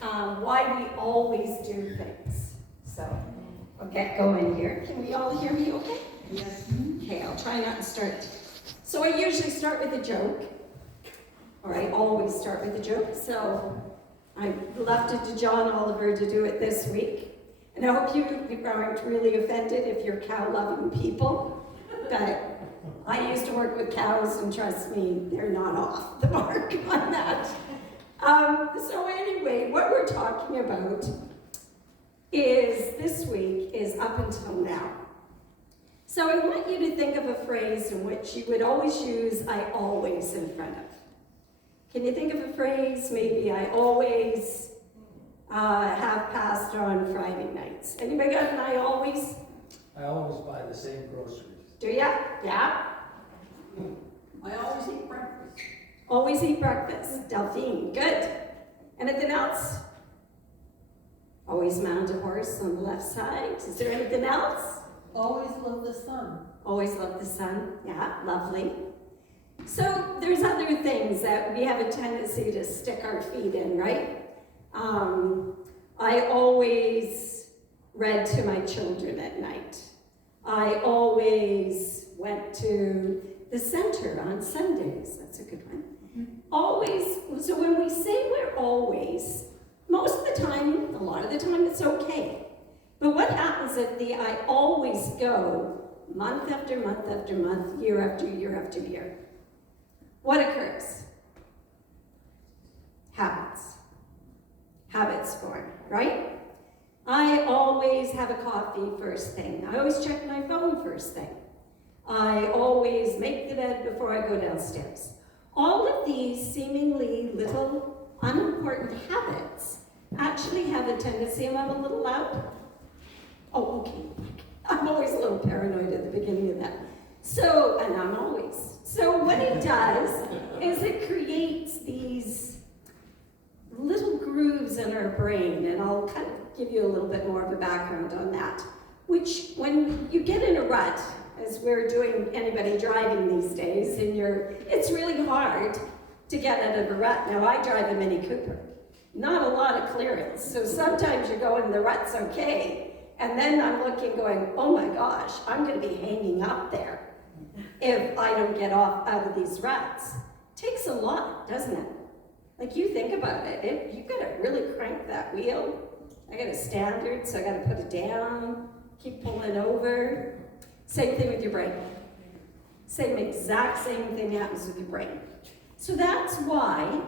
why we always do things. So I'll get going here. Can we all hear me okay? Yes. Okay, I'll try not to start. So I usually start with a joke, or I always start with a joke. So I left it to John Oliver to do it this week. And I hope you aren't really offended if you're cow-loving people, but I used to work with cows, and trust me, they're not off the mark on that. So anyway, what we're talking about is, this week, is up until now. So I want you to think of a phrase in which you would always use "I always" in front of. Can you think of a phrase? Maybe "I always have pasta on Friday nights." Anybody got an "I always"? I always buy the same groceries. Do ya? Yeah? I always eat breakfast. Always eat breakfast. Delphine, good. Anything else? Always mount a horse on the left side. Is there anything else? Always love the sun. Always love the sun. Yeah, lovely. So there's other things that we have a tendency to stick our feet in, right? I always read to my children at night. I always went to the center on Sundays. That's a good one. Always, so when we say we're always, most of the time, a lot of the time, it's okay. But what happens if the "I always" go month after month after month, year after year after year? What occurs? Habits. Habits form, right? I always have a coffee first thing. I always check my phone first thing. I always make the bed before I go downstairs. All of these seemingly little unimportant habits actually have a tendency, am I a little loud? Oh, okay. I'm always a little paranoid at the beginning of that. So, and I'm always. So what it does is it creates these little grooves in our brain, and I'll kind of give you a little bit more of a background on that, which when you get in a rut, as we're doing anybody driving these days, and it's really hard to get out of a rut. Now, I drive a Mini Cooper. Not a lot of clearance, so sometimes you're going, the rut's okay, and then I'm looking going, oh my gosh, I'm gonna be hanging up there if I don't get off out of these ruts. Takes a lot, doesn't it? Like, you think about it, you've gotta really crank that wheel. I got a standard, so I gotta put it down, keep pulling over. Same thing with your brain. Exact same thing happens with your brain. So that's why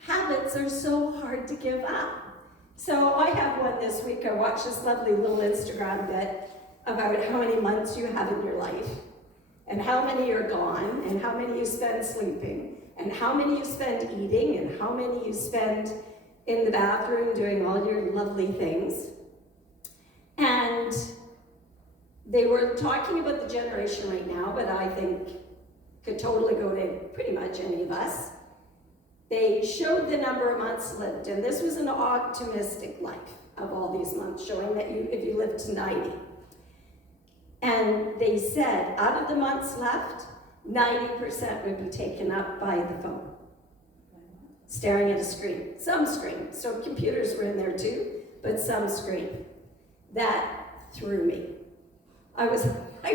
habits are so hard to give up. So I have one this week. I watched this lovely little Instagram bit about how many months you have in your life, and how many are gone, and how many you spend sleeping, and how many you spend eating, and how many you spend in the bathroom doing all your lovely things. And they were talking about the generation right now, but I think could totally go to pretty much any of us. They showed the number of months lived, and this was an optimistic life of all these months, showing that if you lived to 90. And they said, out of the months left, 90% would be taken up by the phone. Staring at a screen, some screen. So computers were in there too, but some screen. That threw me. I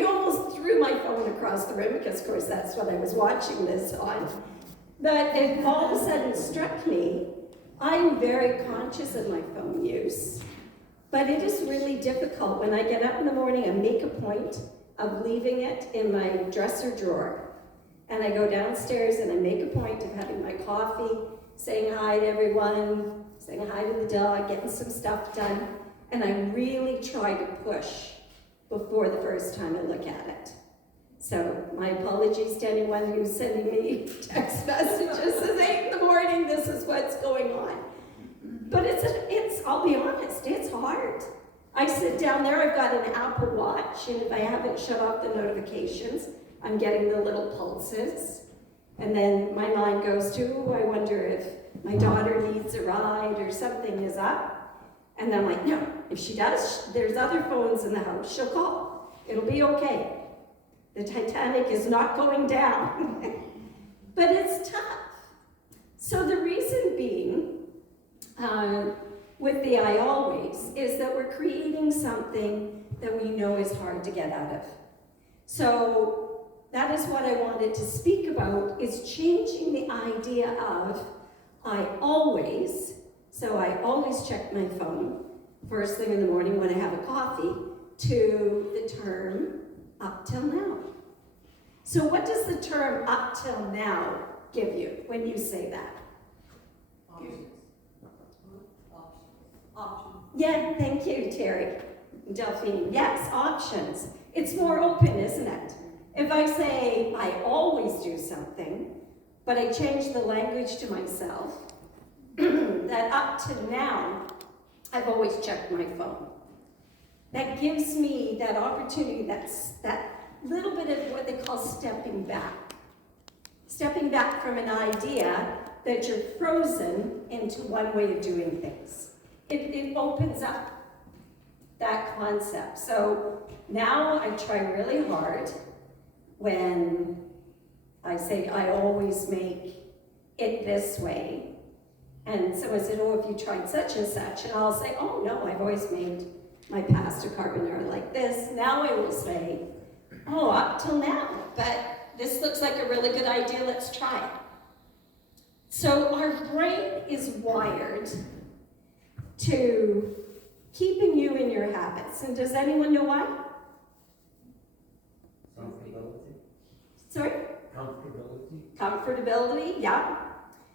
almost threw my phone across the room, because of course that's what I was watching this on. But it all of a sudden struck me, I'm very conscious of my phone use, but it is really difficult when I get up in the morning and make a point of leaving it in my dresser drawer. And I go downstairs and I make a point of having my coffee, saying hi to everyone, saying hi to the dog, getting some stuff done. And I really try to push before the first time I look at it. So my apologies to anyone who's sending me text messages at 8 in the morning, this is what's going on. But it's I'll be honest, it's hard. I sit down there, I've got an Apple Watch, and if I haven't shut off the notifications, I'm getting the little pulses. And then my mind goes to, I wonder if my daughter needs a ride or something is up. And then I'm like, no, if she does, there's other phones in the house, she'll call. It'll be okay. The Titanic is not going down. But it's tough. So the reason being, with the I always is that we're creating something that we know is hard to get out of. So that is what I wanted to speak about, is changing the idea of I always, so I always check my phone first thing in the morning when I have a coffee, to the term up till now. So what does the term up till now give you when you say that? Options. Options. Yeah, thank you, Terry. Delphine, yes, options. It's more open, isn't it? If I say I always do something, but I change the language to myself, that up to now, I've always checked my phone. That gives me that opportunity, that little bit of what they call stepping back. Stepping back from an idea that you're frozen into one way of doing things. It opens up that concept. So now I try really hard when I say I always make it this way. And someone said, oh, if you tried such and such, and I'll say, oh no, I've always made my pasta carbonara like this. Now I will say, oh, up till now, but this looks like a really good idea, let's try it. So our brain is wired to keeping you in your habits. And does anyone know why? Comfortability. Sorry? Comfortability. Comfortability, yeah.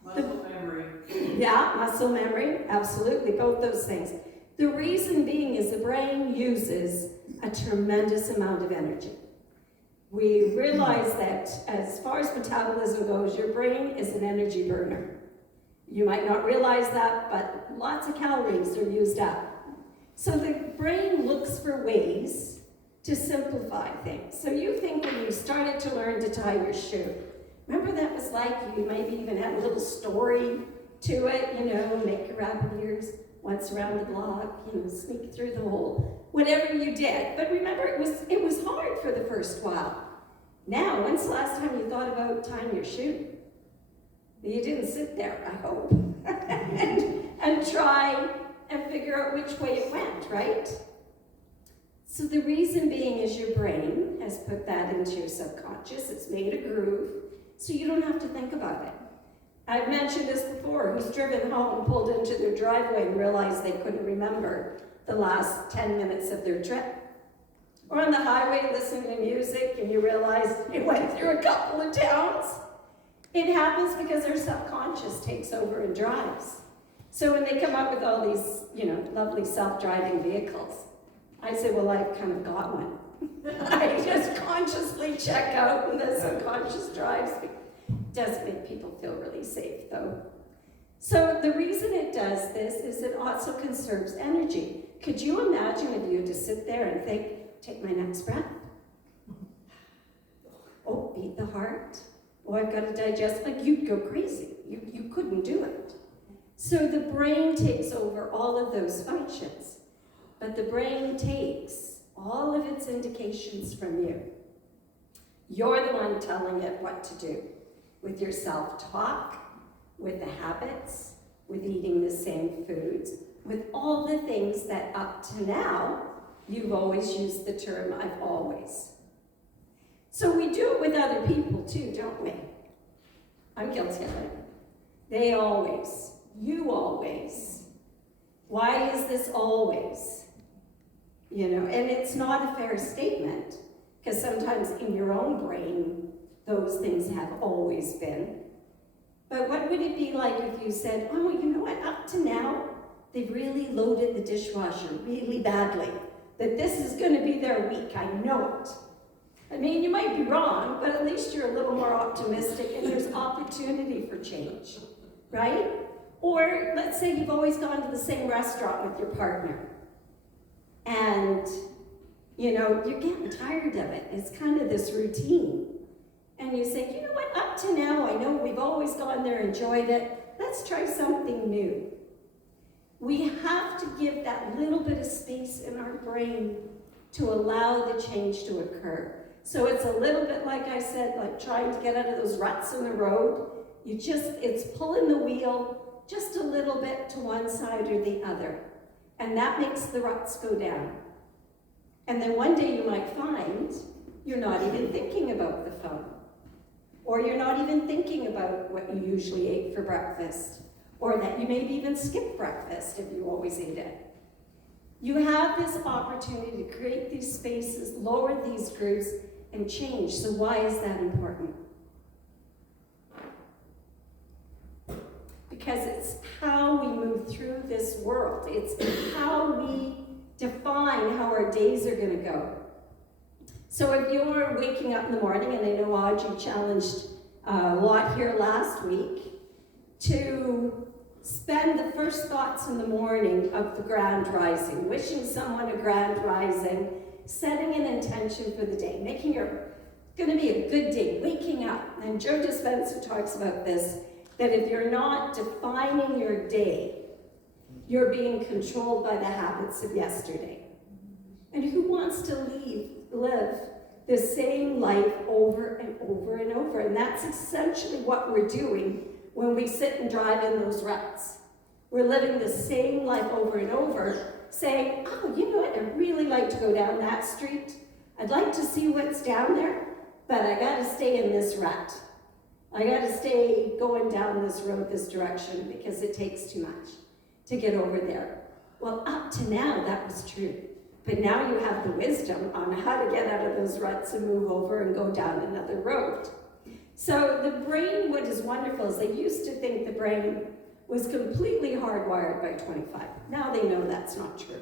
Muscle memory. Yeah, muscle memory, absolutely, both those things. The reason being is the brain uses a tremendous amount of energy. We realize that as far as metabolism goes, your brain is an energy burner. You might not realize that, but lots of calories are used up. So the brain looks for ways to simplify things. So you think when you started to learn to tie your shoe, remember that was like, you maybe even had a little story to it, you know, make your rabbit ears once around the block, you know, sneak through the hole, whatever you did. But remember, it was hard for the first while. Now, when's the last time you thought about tying your shoe? You didn't sit there, I hope, and try and figure out which way it went, right? So the reason being is your brain has put that into your subconscious. It's made a groove, so you don't have to think about it. I've mentioned this before, who's driven home, pulled into their driveway and realized they couldn't remember the last 10 minutes of their trip. Or on the highway listening to music and you realize you went through a couple of towns. It happens because our subconscious takes over and drives. So when they come up with all these, you know, lovely self-driving vehicles, I say, well, I've kind of got one. I just consciously check out and the subconscious drives me. Does make people feel really safe, though. So the reason it does this is it also conserves energy. Could you imagine if you had to sit there and think, take my next breath? Oh, beat the heart. Oh, I've got to digest. Like, you'd go crazy. You couldn't do it. So the brain takes over all of those functions. But the brain takes all of its indications from you. You're the one telling it what to do. With your self-talk, with the habits, with eating the same foods, with all the things that up to now, you've always used the term, I've always. So we do it with other people too, don't we? I'm guilty of it. They always. You always. Why is this always? You know, and it's not a fair statement, because sometimes in your own brain, those things have always been. But what would it be like if you said, oh, you know what, up to now, they've really loaded the dishwasher really badly, that this is going to be their week, I know it. I mean, you might be wrong, but at least you're a little more optimistic and there's opportunity for change, right? Or let's say you've always gone to the same restaurant with your partner and, you know, you're getting tired of it. It's kind of this routine. And you say, you know what, up to now, I know we've always gone there, enjoyed it. Let's try something new. We have to give that little bit of space in our brain to allow the change to occur. So it's a little bit, like I said, like trying to get out of those ruts in the road. It's pulling the wheel just a little bit to one side or the other. And that makes the ruts go down. And then one day you might find you're not even thinking about the phone. Or you're not even thinking about what you usually ate for breakfast. Or that you maybe even skip breakfast if you always eat it. You have this opportunity to create these spaces, lower these grooves, and change. So why is that important? Because it's how we move through this world. It's how we define how our days are going to go. So if you're waking up in the morning, and I know Audrey challenged a lot here last week, to spend the first thoughts in the morning of the grand rising, wishing someone a grand rising, setting an intention for the day, making your going to be a good day, waking up. And Joe Dispenza talks about this, that if you're not defining your day, you're being controlled by the habits of yesterday. And who wants to live the same life over and over and over? And that's essentially what we're doing when we sit and drive in those ruts. We're living the same life over and over, saying, oh, you know what, I'd really like to go down that street. I'd like to see what's down there, but I gotta stay in this rut. I gotta stay going down this road this direction because it takes too much to get over there. Well, up to now, that was true. But now you have the wisdom on how to get out of those ruts and move over and go down another road. So the brain, what is wonderful is they used to think the brain was completely hardwired by 25. Now they know that's not true.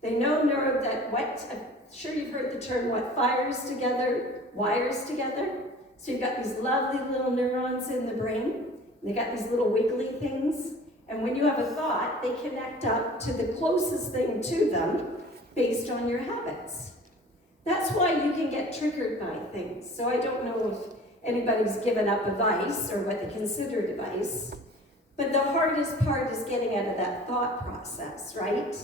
They know I'm sure you've heard the term, what fires together, wires together. So you've got these lovely little neurons in the brain, and they got these little wiggly things, and when you have a thought, they connect up to the closest thing to them based on your habits. That's why you can get triggered by things. So I don't know if anybody's given up a vice or what they consider a vice, but the hardest part is getting out of that thought process, right?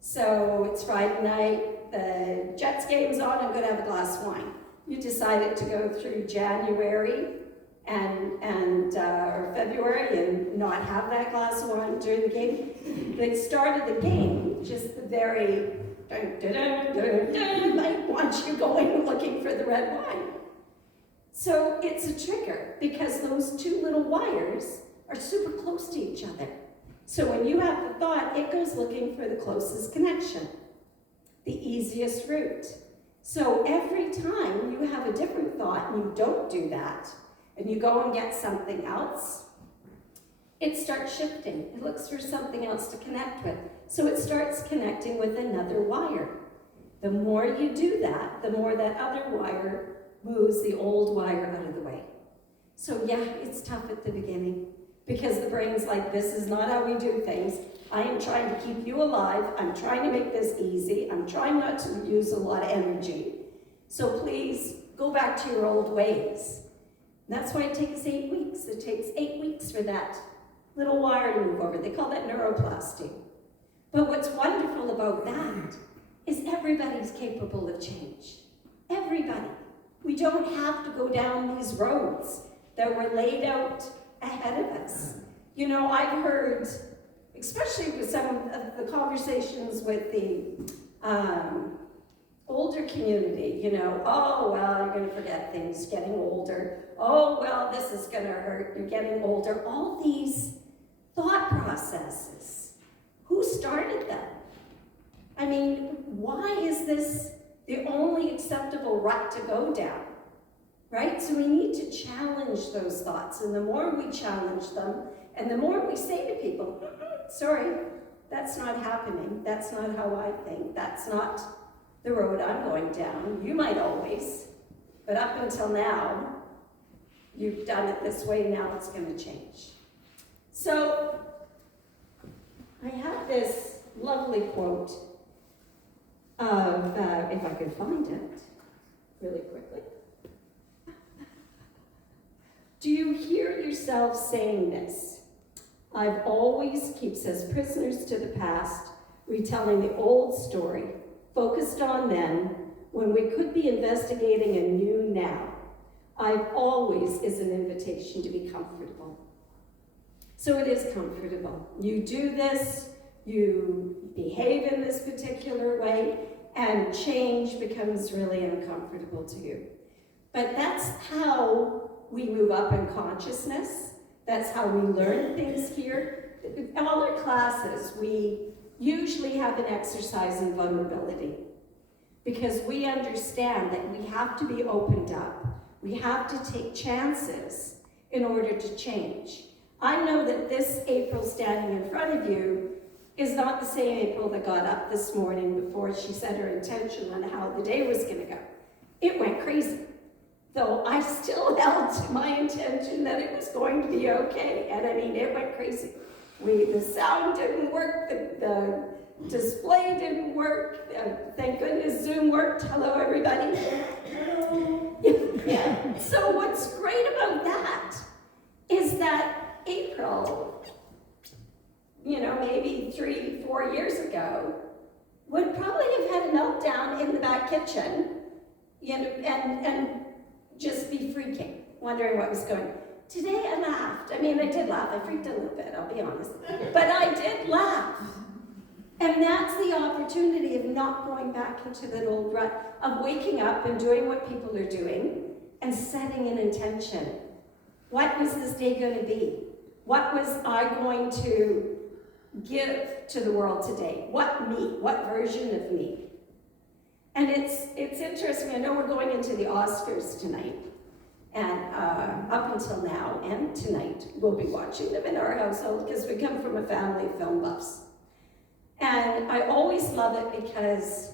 So it's Friday night, the Jets game's on, I'm gonna have a glass of wine. You decided to go through January or February and not have that glass of wine during the game. They started the game, just the very might want you going looking for the red wine. So it's a trigger because those two little wires are super close to each other. So when you have the thought, it goes looking for the closest connection, the easiest route. So every time you have a different thought and you don't do that, and you go and get something else, it starts shifting. It looks for something else to connect with. So it starts connecting with another wire. The more you do that, the more that other wire moves the old wire out of the way. So yeah, it's tough at the beginning because the brain's like, this is not how we do things. I am trying to keep you alive. I'm trying to make this easy. I'm trying not to use a lot of energy. So please go back to your old ways. That's why it takes 8 weeks. It takes 8 weeks for that little wire to move over. They call that neuroplasty. But what's wonderful about that is everybody's capable of change. Everybody. We don't have to go down these roads that were laid out ahead of us. You know, I've heard, especially with some of the conversations with the older community, you know, oh, well, you're going to forget things, getting older. Oh, well, this is going to hurt, you're getting older. All these thought processes. Who started them? I mean, why is this the only acceptable rut to go down? Right? So we need to challenge those thoughts. And the more we challenge them, and the more we say to people, sorry, that's not happening. That's not how I think. That's not the road I'm going down. You might always, but up until now, you've done it this way, now it's going to change. So I have this lovely quote of, if I could find it really quickly. Do you hear yourself saying this? I've always keeps us prisoners to the past, retelling the old story, focused on then, when we could be investigating a new now. I've always is an invitation to be comfortable. So it is comfortable. You do this, you behave in this particular way, and change becomes really uncomfortable to you. But that's how we move up in consciousness. That's how we learn things here. In all our classes, we usually have an exercise in vulnerability because we understand that we have to be opened up. We have to take chances in order to change. I know that this April standing in front of you is not the same April that got up this morning before she set her intention on how the day was going to go. It went crazy. Though I still held to my intention that it was going to be okay. And I mean, it went crazy. The sound didn't work, the display didn't work. Thank goodness Zoom worked. Hello, everybody. Hello. Yeah. So what's great about that is that April, maybe 3-4 years ago, would probably have had a meltdown in the back kitchen, and just be freaking, wondering what was going on. Today I laughed. I did laugh. I freaked a little bit, I'll be honest. But I did laugh. And that's the opportunity of not going back into that old rut, of waking up and doing what people are doing and setting an intention. What was this day going to be? What was I going to give to the world today? What me? What version of me? And it's interesting. I know we're going into the Oscars tonight, and up until now and tonight, we'll be watching them in our household because we come from a family of film buffs. And I always love it because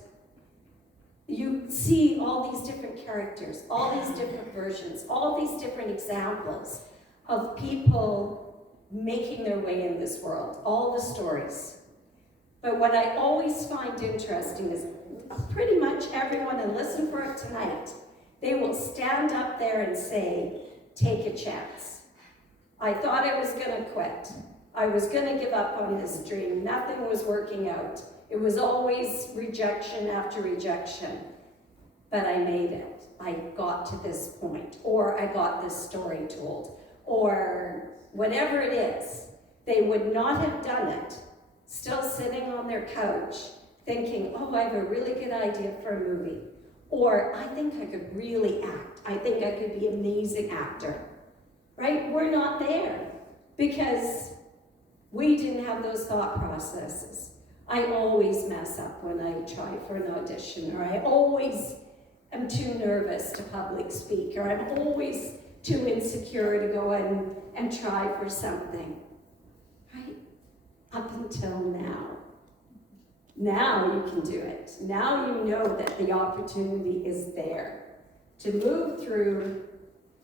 you see all these different characters, all these different versions, all these different examples of people making their way in this world, all the stories. But what I always find interesting is pretty much everyone, and listen for it tonight, they will stand up there and say, take a chance. I thought I was going to quit. I was going to give up on this dream. Nothing was working out. It was always rejection after rejection. But I made it. I got to this point, or I got this story told, or whatever it is. They would not have done it, still sitting on their couch, thinking, oh, I have a really good idea for a movie. Or I think I could really act. I think I could be an amazing actor. Right? We're not there because we didn't have those thought processes. I always mess up when I try for an audition, or I always am too nervous to public speak, or I'm always too insecure to go and try for something. Right? Up until now. Now you can do it. Now you know that the opportunity is there to move through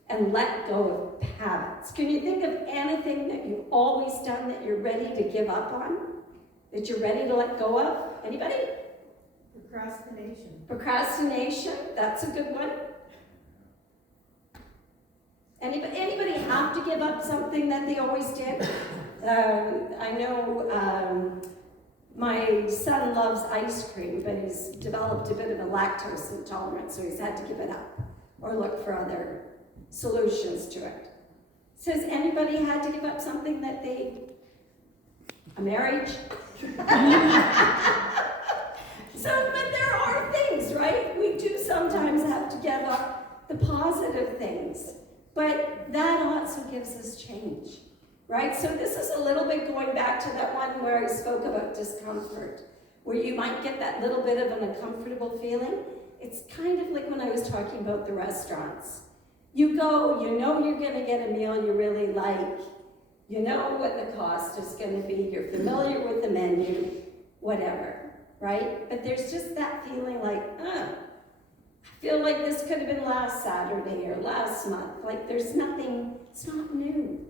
and let go of habits. Can you think of anything that you've always done that you're ready to give up on? That you're ready to let go of? Anybody? Procrastination. Procrastination, that's a good one. Anybody have to give up something that they always did? I know my son loves ice cream, but he's developed a bit of a lactose intolerance, so he's had to give it up or look for other solutions to it. So has anybody had to give up something that a marriage? But there are things, right? We do sometimes have to give up the positive things, but that also gives us change, right? So this is a little bit going back to that one where I spoke about discomfort, where you might get that little bit of an uncomfortable feeling. It's kind of like when I was talking about the restaurants. You go, you know you're going to get a meal you really like, you know what the cost is going to be, you're familiar with the menu, whatever, right? But there's just that feeling like, I feel like this could have been last Saturday or last month. Like there's nothing, it's not new.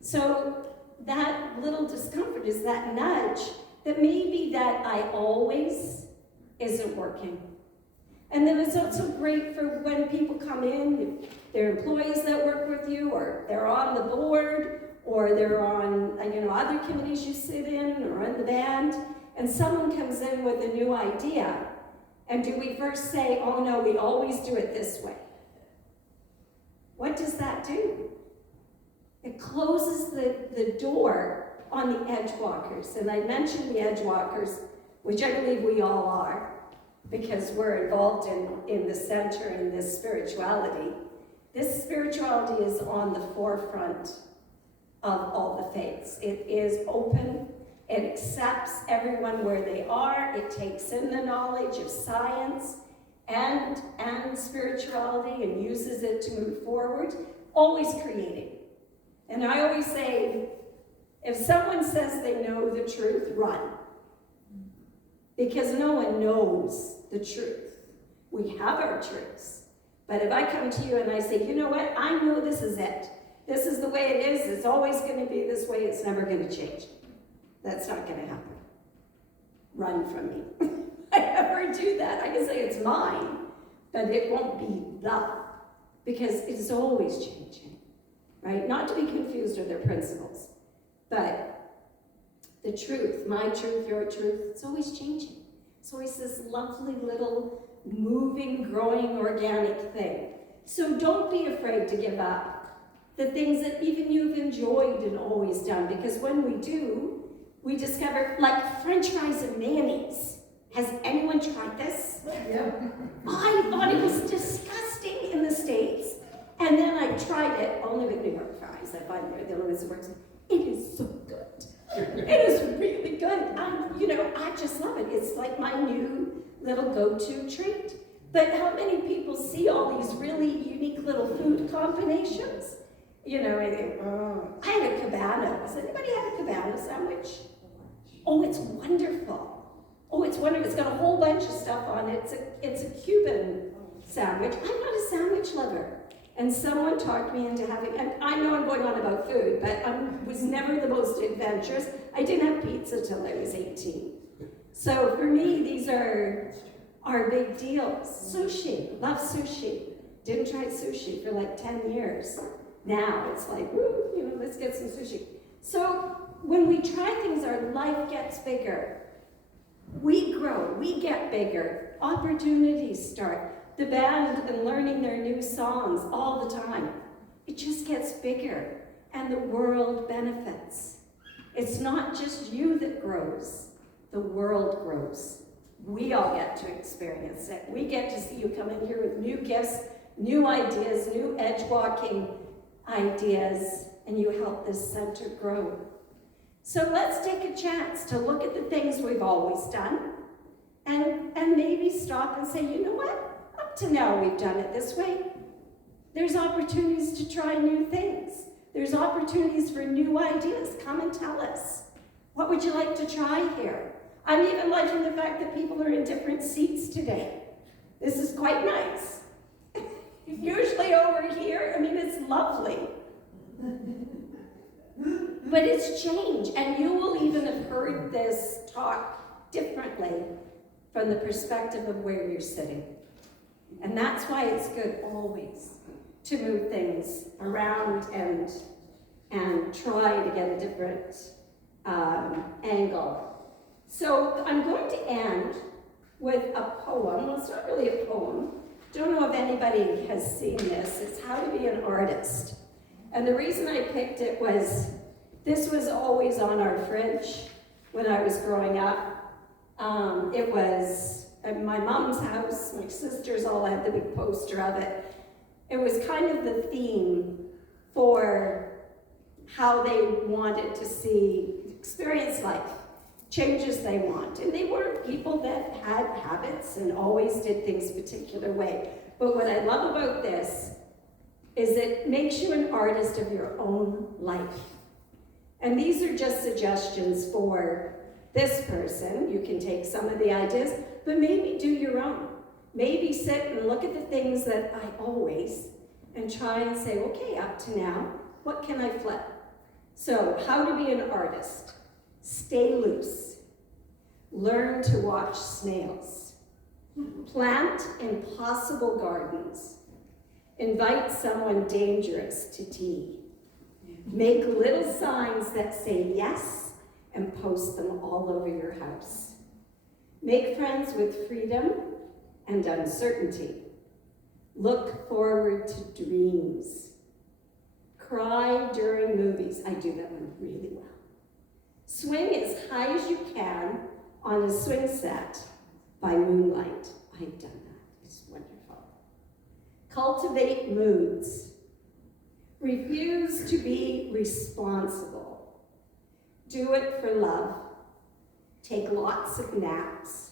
So that little discomfort is that nudge that maybe that I always isn't working. And then it's also great for when people come in, they're employees that work with you, or they're on the board, or they're on other committees you sit in, or in the band, and someone comes in with a new idea. And do we first say, oh no, we always do it this way? What does that do? It closes the door on the edge walkers. And I mentioned the edge walkers, which I believe we all are, because we're involved in the center in this spirituality. This spirituality is on the forefront of all the faiths. It is open. It accepts everyone where they are. It takes in the knowledge of science and spirituality and uses it to move forward, always creating. And I always say, if someone says they know the truth, run. Because no one knows the truth. We have our truths. But if I come to you and I say, you know what, I know this is it. This is the way it is. It's always going to be this way. It's never going to change. That's not going to happen. Run from me. I never do that. I can say it's mine, but it won't be the, because it's always changing, right? Not to be confused with their principles, but the truth, my truth, your truth, it's always changing. It's always this lovely little moving, growing, organic thing. So don't be afraid to give up the things that even you've enjoyed and always done, because when we do, we discover, like French fries and mayonnaise. Has anyone tried this? Yeah. I thought it was disgusting in the States, and then I tried it only with New York fries. I find they're the only ones that works. It is so good. It is really good. I just love it. It's like my new little go-to treat. But how many people see all these really unique little food combinations? I had a cabana. Has anybody had a cabana sandwich? Oh, it's wonderful. Oh, it's wonderful. It's got a whole bunch of stuff on it. It's a Cuban sandwich. I'm not a sandwich lover. And someone talked me into having, and I know I'm going on about food, but I was never the most adventurous. I didn't have pizza till I was 18. So for me, these are big deals. Sushi, love sushi. Didn't try sushi for like 10 years. Now it's like, woo, let's get some sushi. So when we try things, our life gets bigger. We grow, we get bigger. Opportunities start. The band and learning their new songs all the time. It just gets bigger, and the world benefits. It's not just you that grows, the world grows. We all get to experience it. We get to see you come in here with new gifts, new ideas, new edge-walking ideas, and you help this center grow. So let's take a chance to look at the things we've always done and maybe stop and say, you know what? Up to now we've done it this way. There's opportunities to try new things. There's opportunities for new ideas. Come and tell us. What would you like to try here? I'm even liking the fact that people are in different seats today. This is quite nice. Usually over here, it's lovely. But it's changed, and you will even have heard this talk differently from the perspective of where you're sitting. And that's why it's good always to move things around and try to get a different angle. So I'm going to end with a poem. Well, it's not really a poem. Don't know if anybody has seen this. It's How to Be an Artist. And the reason I picked it was, this was always on our fridge when I was growing up. It was at my mom's house. My sisters all had the big poster of it. It was kind of the theme for how they wanted to experience life, changes they want. And they were people that had habits and always did things a particular way. But what I love about this is it makes you an artist of your own life. And these are just suggestions for this person. You can take some of the ideas, but maybe do your own. Maybe sit and look at the things that I always, and try and say, okay, up to now, what can I flip? So, how to be an artist. Stay loose. Learn to watch snails. Plant impossible gardens. Invite someone dangerous to tea. Make little signs that say yes and post them all over your house. Make friends with freedom and uncertainty. Look forward to dreams. Cry during movies. I do that one really well. Swing as high as you can on a swing set by moonlight. I've done that. It's wonderful. Cultivate moods. Refuse to be responsible. Do it for love. Take lots of naps.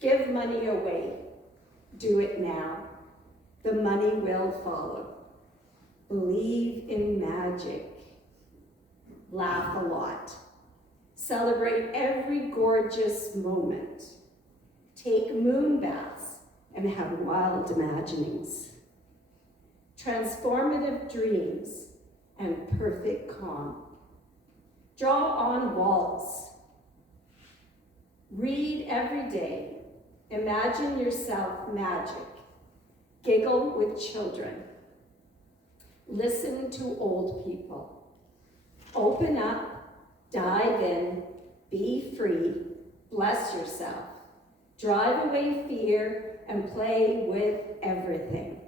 Give money away. Do it now. The money will follow. Believe in magic. Laugh a lot. Celebrate every gorgeous moment. Take moon baths and have wild imaginings. Transformative dreams and perfect calm. Draw on walls. Read every day. Imagine yourself magic. Giggle with children. Listen to old people. Open up, dive in, be free, bless yourself. Drive away fear and play with everything.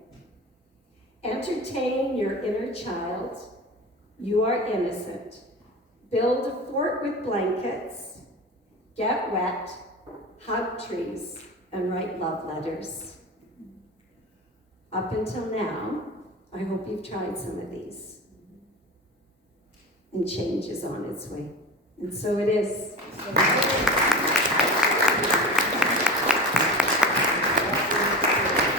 Entertain your inner child. You are innocent. Build a fort with blankets. Get wet, hug trees, and write love letters. Up until now, I hope you've tried some of these. And change is on its way. And so it is.